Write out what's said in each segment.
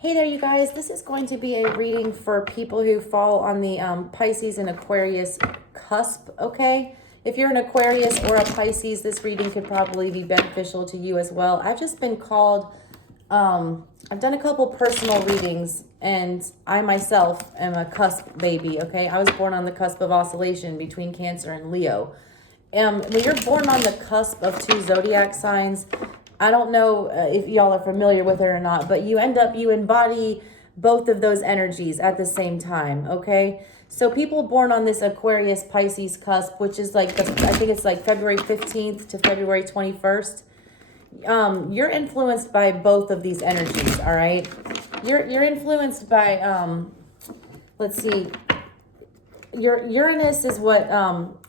Hey there, you guys. This is going to be a reading for people who fall on the Pisces and Aquarius cusp, okay? If you're an Aquarius or a Pisces, this reading could probably be beneficial to you as well. I've just been called, I've done a couple personal readings, and I myself am a cusp baby, okay? I was born on the cusp of oscillation between Cancer and Leo. When you're born on the cusp of two zodiac signs, I don't know if y'all are familiar with it or not, but you embody both of those energies at the same time, okay? So people born on this Aquarius-Pisces cusp, which is like, I think it's like February 15th to February 21st, you're influenced by both of these energies, all right? You're influenced by, let's see, your Uranus is what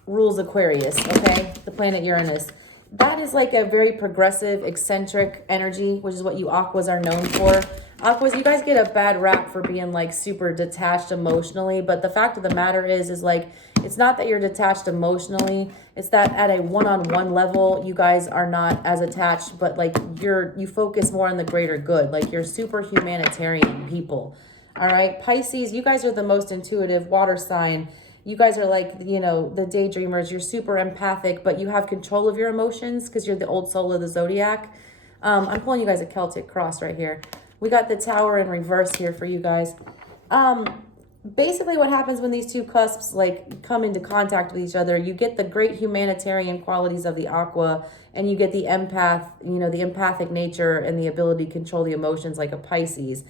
rules Aquarius, okay? The planet Uranus. That is like a very progressive, eccentric energy, which is what you Aquas are known for. Aquas, you guys get a bad rap for being like super detached emotionally, but the fact of the matter is like, it's not that you're detached emotionally, it's that at a one-on-one level, you guys are not as attached, but like you focus more on the greater good. Like you're super humanitarian people. All right, Pisces, you guys are the most intuitive water sign. You guys are like, you know, the daydreamers. You're super empathic, but you have control of your emotions because you're the old soul of the zodiac. I'm pulling you guys a Celtic cross right here. We got the Tower in reverse here for you guys. Basically what happens when these two cusps like come into contact with each other, you get the great humanitarian qualities of the Aqua, and you get the empath, you know, the empathic nature and the ability to control the emotions like a Pisces.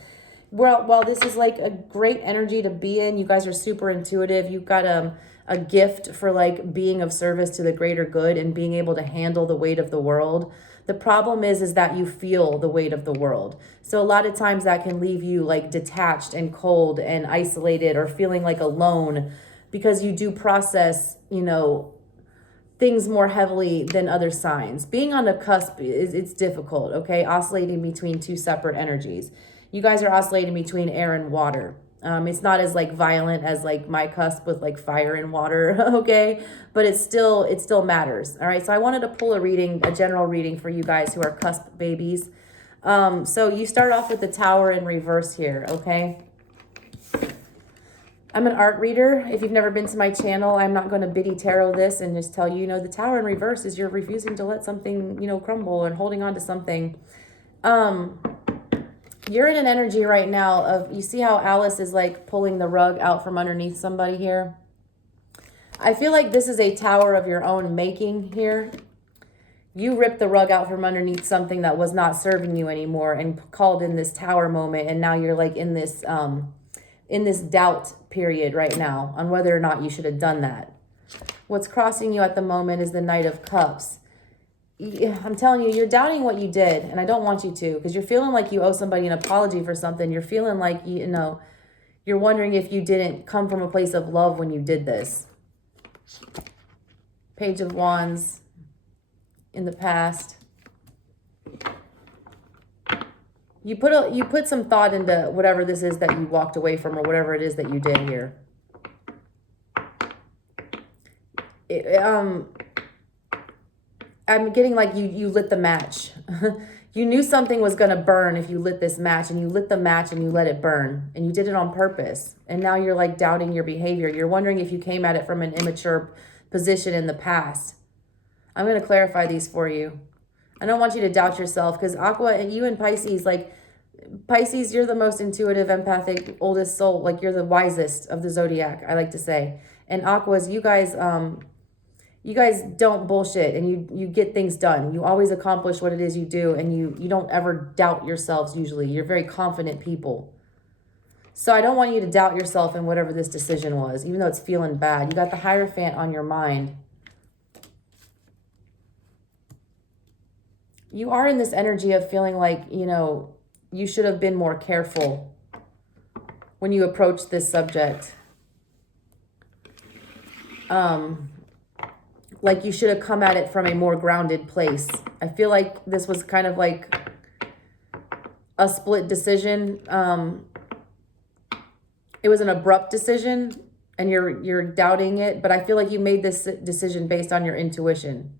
Well, while this is like a great energy to be in, you guys are super intuitive. You've got a gift for like being of service to the greater good and being able to handle the weight of the world. The problem is that you feel the weight of the world. So a lot of times that can leave you like detached and cold and isolated or feeling like alone because you do process, you know, things more heavily than other signs. Being on a cusp it's difficult, okay? Oscillating between two separate energies. You guys are oscillating between air and water. It's not as like violent as like my cusp with like fire and water, okay? But it still matters. All right. So I wanted to pull a reading, a general reading for you guys who are cusp babies. So you start off with the Tower in reverse here, okay? I'm an art reader. If you've never been to my channel, I'm not going to biddy tarot this and just tell you, you know, the Tower in reverse is you're refusing to let something, you know, crumble and holding on to something. You're in an energy right now of, you see how Alice is like pulling the rug out from underneath somebody here? I feel like this is a tower of your own making here. You ripped the rug out from underneath something that was not serving you anymore and called in this tower moment. And now you're like in this doubt period right now on whether or not you should have done that. What's crossing you at the moment is the Knight of Cups. I'm telling you, you're doubting what you did, and I don't want you to, because you're feeling like you owe somebody an apology for something. You're feeling like, you know, you're wondering if you didn't come from a place of love when you did this. Page of Wands in the past. You put some thought into whatever this is that you walked away from or whatever it is that you did here. I'm getting like you lit the match. You knew something was going to burn if you lit this match, and you lit the match and you let it burn, and you did it on purpose. And now you're like doubting your behavior. You're wondering if you came at it from an immature position in the past. I'm going to clarify these for you. I don't want you to doubt yourself, because Aqua, you and Pisces, like Pisces, you're the most intuitive, empathic, oldest soul. Like you're the wisest of the zodiac, I like to say. And Aquas, you guys don't bullshit, and you get things done. You always accomplish what it is you do, and you don't ever doubt yourselves usually. You're very confident people. So I don't want you to doubt yourself in whatever this decision was, even though it's feeling bad. You got the Hierophant on your mind. You are in this energy of feeling like, you know, you should have been more careful when you approach this subject. Like you should have come at it from a more grounded place. I feel like this was kind of like a split decision. It was an abrupt decision, and you're doubting it, but I feel like you made this decision based on your intuition.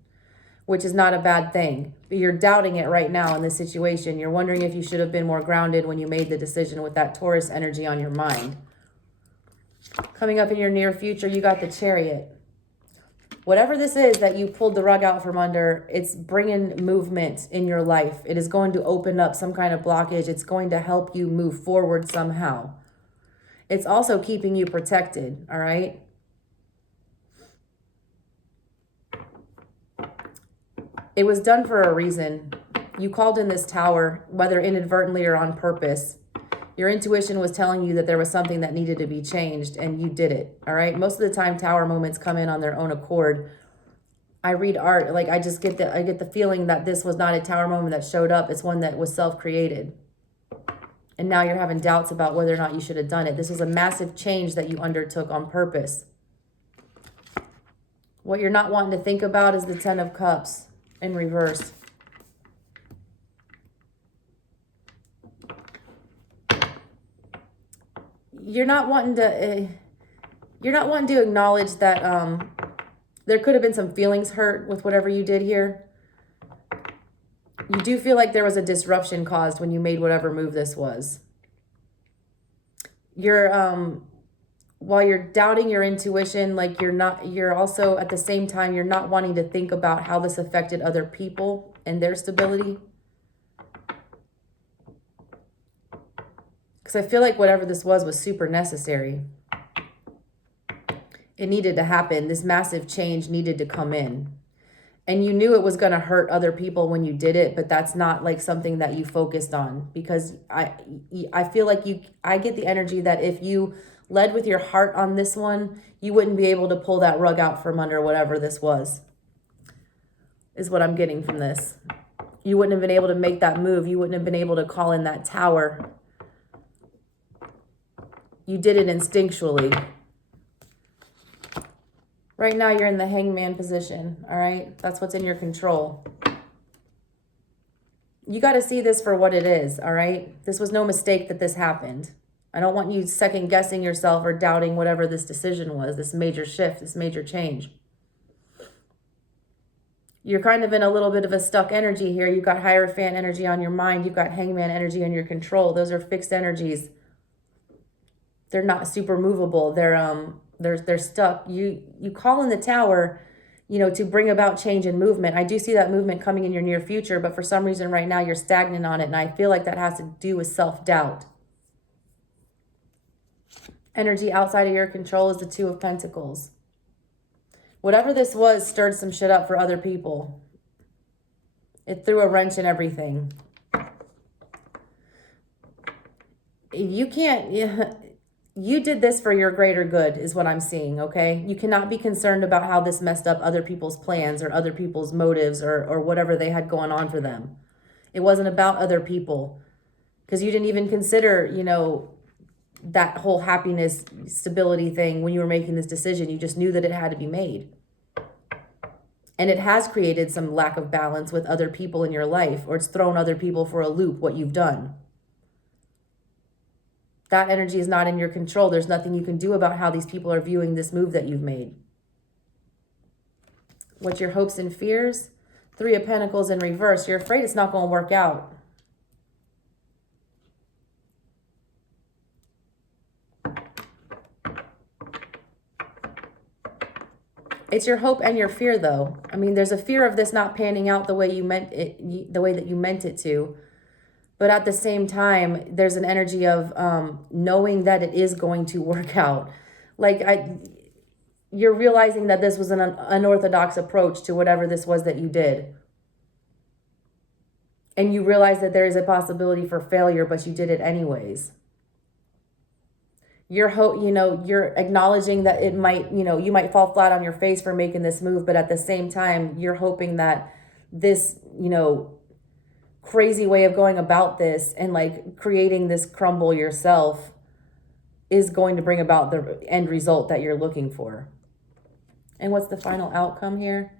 which is not a bad thing. But you're doubting it right now in this situation. You're wondering if you should have been more grounded when you made the decision with that Taurus energy on your mind. Coming up in your near future, you got the Chariot. Whatever this is that you pulled the rug out from under, it's bringing movement in your life. It is going to open up some kind of blockage. It's going to help you move forward somehow. It's also keeping you protected, all right? It was done for a reason. You called in this tower, whether inadvertently or on purpose. Your intuition was telling you that there was something that needed to be changed, and you did it, all right? Most of the time, tower moments come in on their own accord. I read art, like I get the feeling that this was not a tower moment that showed up. It's one that was self-created. And now you're having doubts about whether or not you should have done it. This was a massive change that you undertook on purpose. What you're not wanting to think about is the Ten of Cups in reverse. You're not wanting to acknowledge that there could have been some feelings hurt with whatever you did here. You do feel like there was a disruption caused when you made whatever move this was. While you're doubting your intuition, like you're also at the same time, you're not wanting to think about how this affected other people and their stability. Because I feel like whatever this was super necessary. It needed to happen. This massive change needed to come in. And you knew it was going to hurt other people when you did it, but that's not like something that you focused on. Because I feel like I get the energy that if you led with your heart on this one, you wouldn't be able to pull that rug out from under whatever this was. Is what I'm getting from this. You wouldn't have been able to make that move. You wouldn't have been able to call in that tower. You did it instinctually. Right now, you're in the hangman position, all right? That's what's in your control. You got to see this for what it is, all right? This was no mistake that this happened. I don't want you second guessing yourself or doubting whatever this decision was, this major shift, this major change. You're kind of in a little bit of a stuck energy here. You've got Hierophant energy on your mind. You've got hangman energy in your control. Those are fixed energies. They're not super movable. They're stuck. You call in the tower, to bring about change and movement. I do see that movement coming in your near future, but for some reason right now you're stagnant on it, and I feel like that has to do with self-doubt. Energy outside of your control is the Two of Pentacles. Whatever this was stirred some shit up for other people. It threw a wrench in everything. You did this for your greater good is what I'm seeing, okay? You cannot be concerned about how this messed up other people's plans or other people's motives or whatever they had going on for them. It wasn't about other people because you didn't even consider, that whole happiness, stability thing when you were making this decision. You just knew that it had to be made. And it has created some lack of balance with other people in your life, or it's thrown other people for a loop, what you've done. That energy is not in your control. There's nothing you can do about how these people are viewing this move that you've made. What's your hopes and fears? Three of Pentacles in reverse. You're afraid it's not going to work out. It's your hope and your fear, though. I mean, there's a fear of this not panning out the way you meant it, the way that you meant it to. But at the same time, there's an energy of knowing that it is going to work out. You're realizing that this was an unorthodox approach to whatever this was that you did. And you realize that there is a possibility for failure, but you did it anyways. You're acknowledging that it might, you might fall flat on your face for making this move, but at the same time, you're hoping that this, crazy way of going about this and creating this crumble yourself is going to bring about the end result that you're looking for. And what's the final outcome here?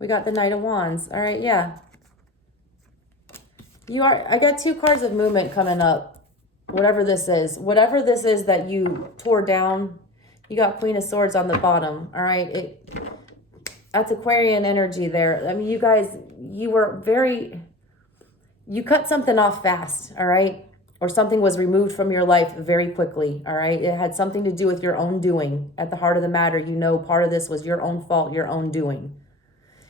We got the Knight of Wands. All right, yeah. I got two cards of movement coming up. Whatever this is that you tore down, you got Queen of Swords on the bottom. All right. That's Aquarian energy there. I mean, you guys, you cut something off fast, all right? Or something was removed from your life very quickly, all right? It had something to do with your own doing. At the heart of the matter, you know part of this was your own fault, your own doing.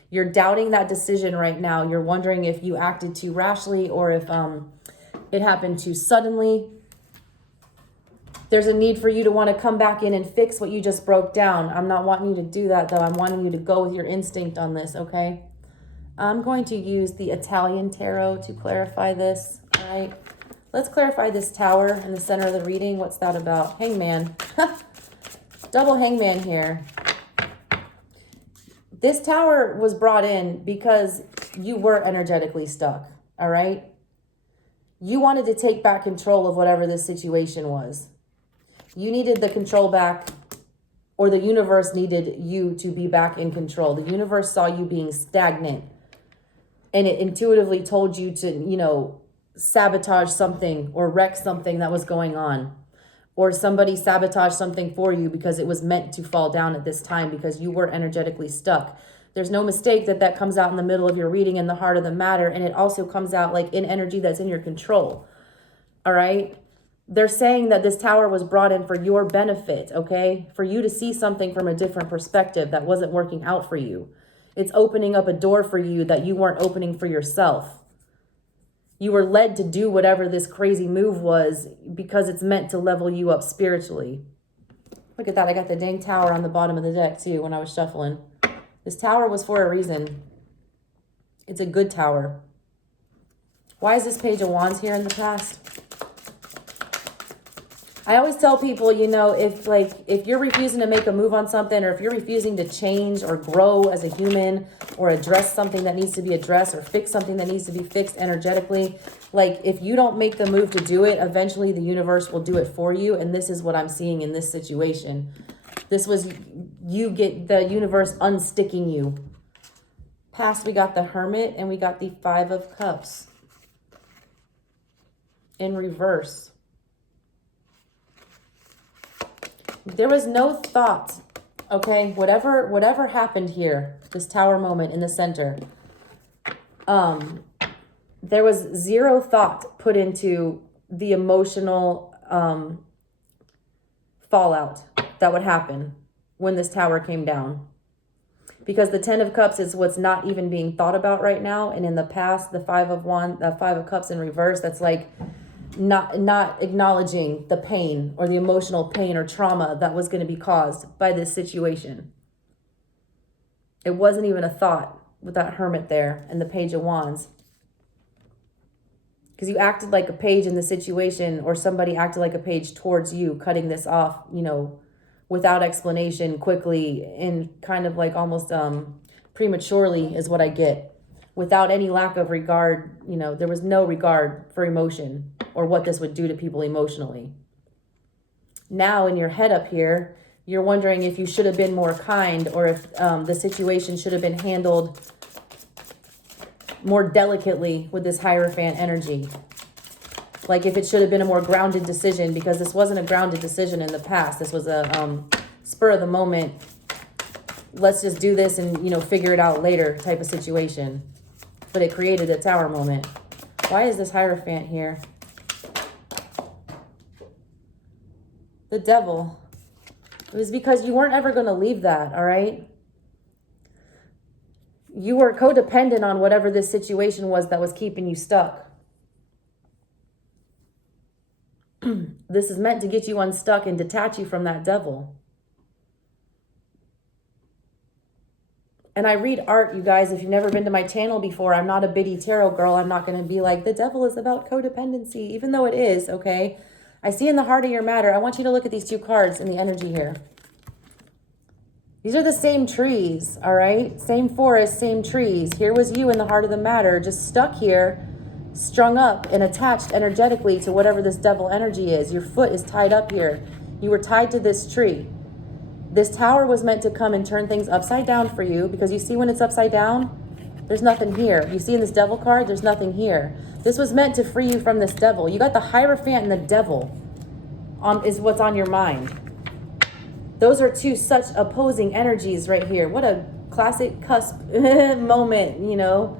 You're doubting that decision right now. You're wondering if you acted too rashly or if it happened too suddenly. There's a need for you to want to come back in and fix what you just broke down. I'm not wanting you to do that, though. I'm wanting you to go with your instinct on this, okay? I'm going to use the Italian tarot to clarify this, all right? Let's clarify this tower in the center of the reading. What's that about? Hangman. Double hangman here. This tower was brought in because you were energetically stuck, all right? You wanted to take back control of whatever this situation was. You needed the control back, or the universe needed you to be back in control. The universe saw you being stagnant, and it intuitively told you to, sabotage something or wreck something that was going on. Or somebody sabotaged something for you because it was meant to fall down at this time because you were energetically stuck. There's no mistake that comes out in the middle of your reading in the heart of the matter. And it also comes out like in energy that's in your control. All right. They're saying that this tower was brought in for your benefit. Okay. For you to see something from a different perspective that wasn't working out for you. It's opening up a door for you that you weren't opening for yourself. You were led to do whatever this crazy move was because it's meant to level you up spiritually. Look at that. I got the dang tower on the bottom of the deck too when I was shuffling. This tower was for a reason. It's a good tower. Why is this Page of Wands here in the past? I always tell people, if you're refusing to make a move on something, or if you're refusing to change or grow as a human, or address something that needs to be addressed, or fix something that needs to be fixed energetically, if you don't make the move to do it, eventually the universe will do it for you. And this is what I'm seeing in this situation. This was you get the universe unsticking you. Past, we got the Hermit and we got the Five of Cups in reverse. There was no thought, okay? Whatever happened here, this tower moment in the center, there was zero thought put into the emotional fallout that would happen when this tower came down. Because the Ten of Cups is what's not even being thought about right now. And in the past, the Five of Cups in reverse, that's like not acknowledging the pain or the emotional pain or trauma that was going to be caused by this situation. It wasn't even a thought with that Hermit there and the Page of Wands. Because you acted like a page in the situation, or somebody acted like a page towards you, cutting this off, without explanation, quickly, and kind of like almost prematurely is what I get. Without any lack of regard, there was no regard for emotion or what this would do to people emotionally. Now in your head up here, you're wondering if you should have been more kind, or if the situation should have been handled more delicately with this Hierophant energy. Like if it should have been a more grounded decision, because this wasn't a grounded decision in the past. This was a spur of the moment, let's just do this and, figure it out later type of situation. But it created a tower moment. Why is this Hierophant here? The Devil. It was because you weren't ever going to leave that, all right? You were codependent on whatever this situation was that was keeping you stuck. This is meant to get you unstuck and detach you from that devil. And I read art, you guys. If you've never been to my channel before, I'm not a bitty tarot girl. I'm not going to be like, the devil is about codependency, even though it is, okay? I see in the heart of your matter. I want you to look at these two cards in the energy here. These are the same trees, all right? Same forest, same trees. Here was you in the heart of the matter, just stuck here, strung up and attached energetically to whatever this devil energy is. Your foot is tied up here. You were tied to this tree. This tower was meant to come and turn things upside down for you, because you see when it's upside down, there's nothing here. You see in this devil card, there's nothing here. This was meant to free you from this devil. You got the Hierophant and the devil is what's on your mind. Those are two such opposing energies right here. What a classic cusp moment, you know.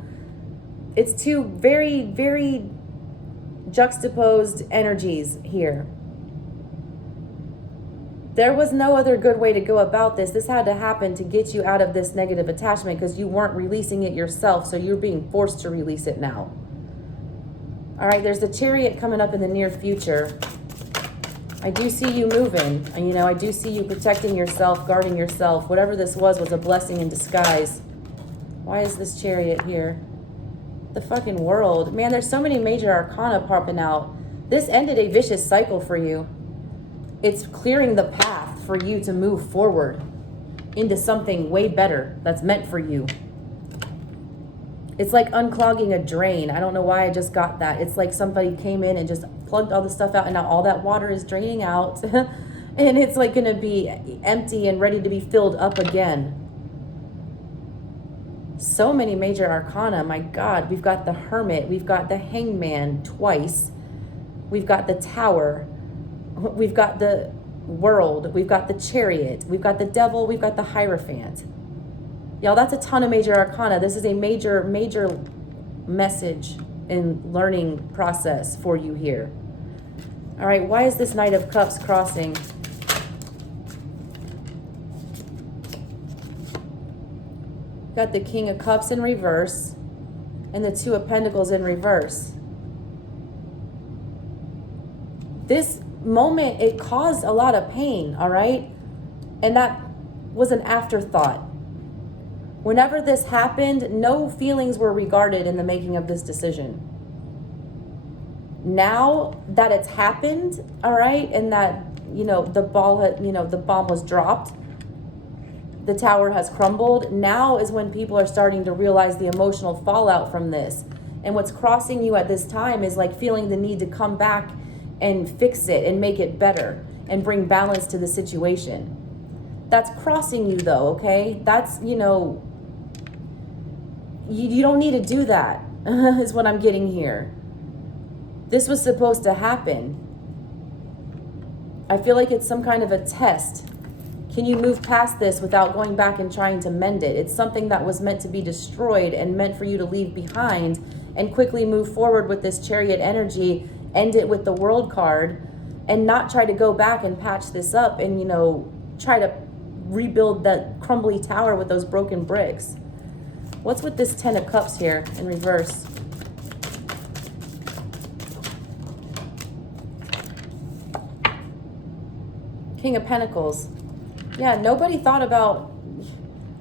It's two very, very juxtaposed energies here. There was no other good way to go about this. This had to happen to get you out of this negative attachment because you weren't releasing it yourself, so you're being forced to release it now. All right, there's the Chariot coming up in the near future. I do see you moving. You know, I do see you protecting yourself, guarding yourself. Whatever this was a blessing in disguise. Why is this Chariot here? The fucking World. Man, there's so many major arcana popping out. This ended a vicious cycle for you. It's clearing the path for you to move forward into something way better that's meant for you. It's like unclogging a drain. I don't know why I just got that. It's like somebody came in and just plugged all the stuff out and now all that water is draining out. And it's like going to be empty and ready to be filled up again. So many major arcana. My God, we've got the Hermit. We've got the Hangman twice. We've got the Tower. We've got the World, we've got the Chariot, we've got the Devil, we've got the Hierophant. Y'all, that's a ton of major arcana. This is a major, major message and learning process for you here. All right, why is this Knight of Cups crossing? Got the King of Cups in reverse and the Two of Pentacles in reverse. This moment, it caused a lot of pain, all right? And that was an afterthought. Whenever this happened, no feelings were regarded in the making of this decision. Now that it's happened, all right, and that, you know, the bomb was dropped, the tower has crumbled, now is when people are starting to realize the emotional fallout from this. And what's crossing you at this time is like feeling the need to come back and fix it and make it better and bring balance to the situation. That's crossing you though, okay? That's, you know, you don't need to do that, is what I'm getting here. This was supposed to happen. I feel like it's some kind of a test. Can you move past this without going back and trying to mend it? It's something that was meant to be destroyed and meant for you to leave behind and quickly move forward with this Chariot energy. End it with the World card and not try to go back and patch this up and, you know, try to rebuild that crumbly tower with those broken bricks. What's with this Ten of Cups here in reverse? King of Pentacles. Yeah, nobody thought about,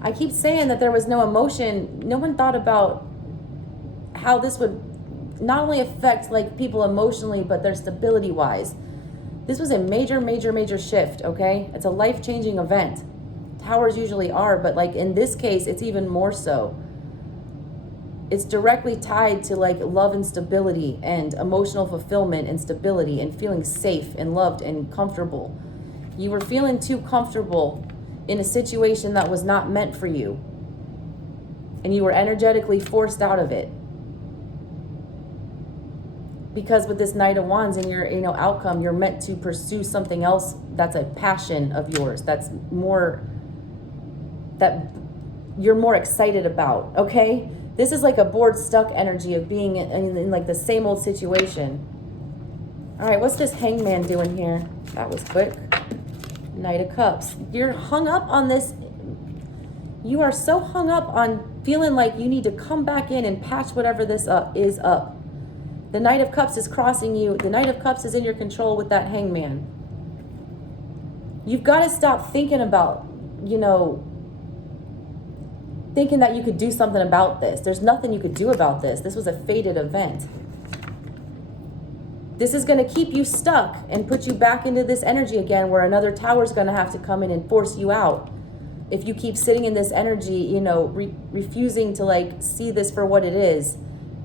I keep saying that there was no emotion. No one thought about how this would not only affect like people emotionally, but their stability wise. This was a major, major, major shift, okay? It's a life-changing event. Towers usually are, but like in this case, it's even more so. It's directly tied to like love and stability and emotional fulfillment and stability and feeling safe and loved and comfortable. You were feeling too comfortable in a situation that was not meant for you. And you were energetically forced out of it. Because with this Knight of Wands and your, you know, outcome, you're meant to pursue something else that's a passion of yours. That's more, that you're more excited about, okay? This is like a bored, stuck energy of being in like the same old situation. All right, what's this Hangman doing here? That was quick. Knight of Cups. You're hung up on this. You are so hung up on feeling like you need to come back in and patch whatever this is up. The Knight of Cups is crossing you. The Knight of Cups is in your control with that Hangman. You've got to stop thinking about, you know, thinking that you could do something about this. There's nothing you could do about this. This was a fated event. This is going to keep you stuck and put you back into this energy again where another tower is going to have to come in and force you out. If you keep sitting in this energy, you know, refusing to like see this for what it is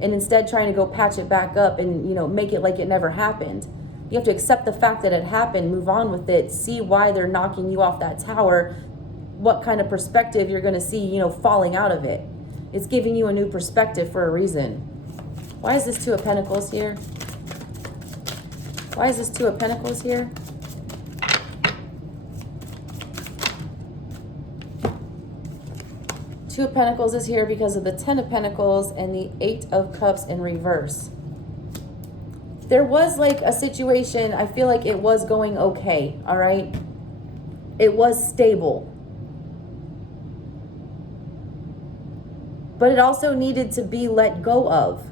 and instead trying to go patch it back up and, you know, make it like it never happened. You have to accept the fact that it happened, move on with it, see why they're knocking you off that tower, what kind of perspective you're going to see, you know, falling out of it. It's giving you a new perspective for a reason. Why is this Two of Pentacles here? Why is this Two of Pentacles here? Two of Pentacles is here because of the Ten of Pentacles and the Eight of Cups in reverse. There was like a situation, I feel like it was going okay, all right? It was stable. But it also needed to be let go of.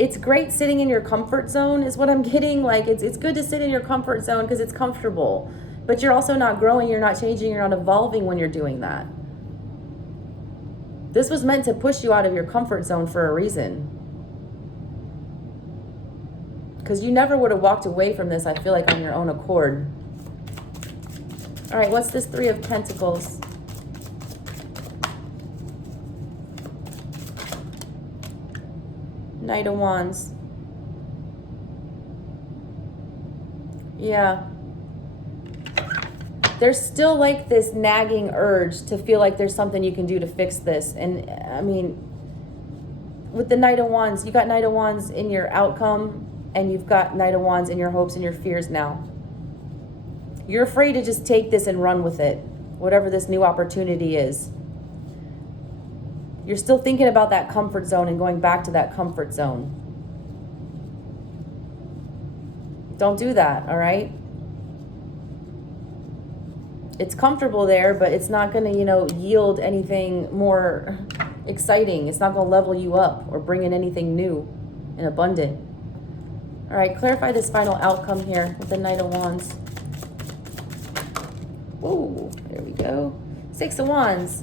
It's great sitting in your comfort zone is what I'm getting. Like it's good to sit in your comfort zone because it's comfortable. But you're also not growing, you're not changing, you're not evolving when you're doing that. This was meant to push you out of your comfort zone for a reason. Because you never would have walked away from this, I feel like, on your own accord. All right, what's this Three of Pentacles? Knight of Wands. Yeah. There's still like this nagging urge to feel like there's something you can do to fix this. And I mean, with the Knight of Wands, you got Knight of Wands in your outcome and you've got Knight of Wands in your hopes and your fears now. You're afraid to just take this and run with it, whatever this new opportunity is. You're still thinking about that comfort zone and going back to that comfort zone. Don't do that, all right? It's comfortable there, but it's not going to, yield anything more exciting. It's not going to level you up or bring in anything new and abundant. All right, clarify this final outcome here with the Knight of Wands. Ooh, there we go. Six of Wands.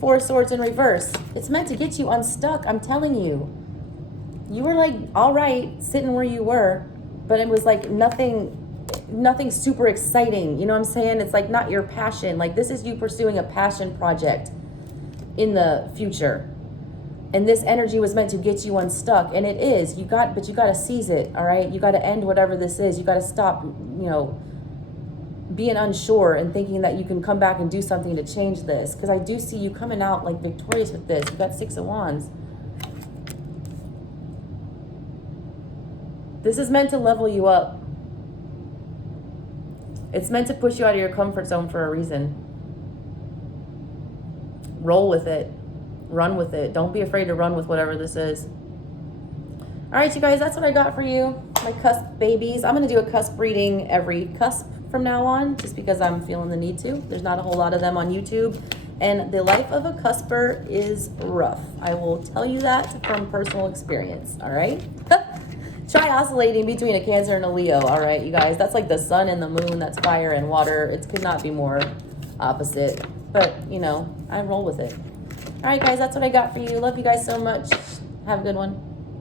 Four of Swords in reverse. It's meant to get you unstuck, I'm telling you. You were like, all right, sitting where you were, but it was like nothing super exciting. You know what I'm saying? It's like not your passion. Like this is you pursuing a passion project in the future. And this energy was meant to get you unstuck. And it is. But you got to seize it, all right? You got to end whatever this is. You got to stop, being unsure and thinking that you can come back and do something to change this. Because I do see you coming out like victorious with this. You got Six of Wands. This is meant to level you up. It's meant to push you out of your comfort zone for a reason. Roll with it. Run with it. Don't be afraid to run with whatever this is. All right, you guys, that's what I got for you. My cusp babies. I'm going to do a cusp reading every cusp from now on, just because I'm feeling the need to. There's not a whole lot of them on YouTube. And the life of a cusper is rough. I will tell you that from personal experience, all right? Try oscillating between a Cancer and a Leo, all right, you guys? That's like the sun and the moon. That's fire and water. It could not be more opposite. But, I roll with it. All right, guys, that's what I got for you. Love you guys so much. Have a good one.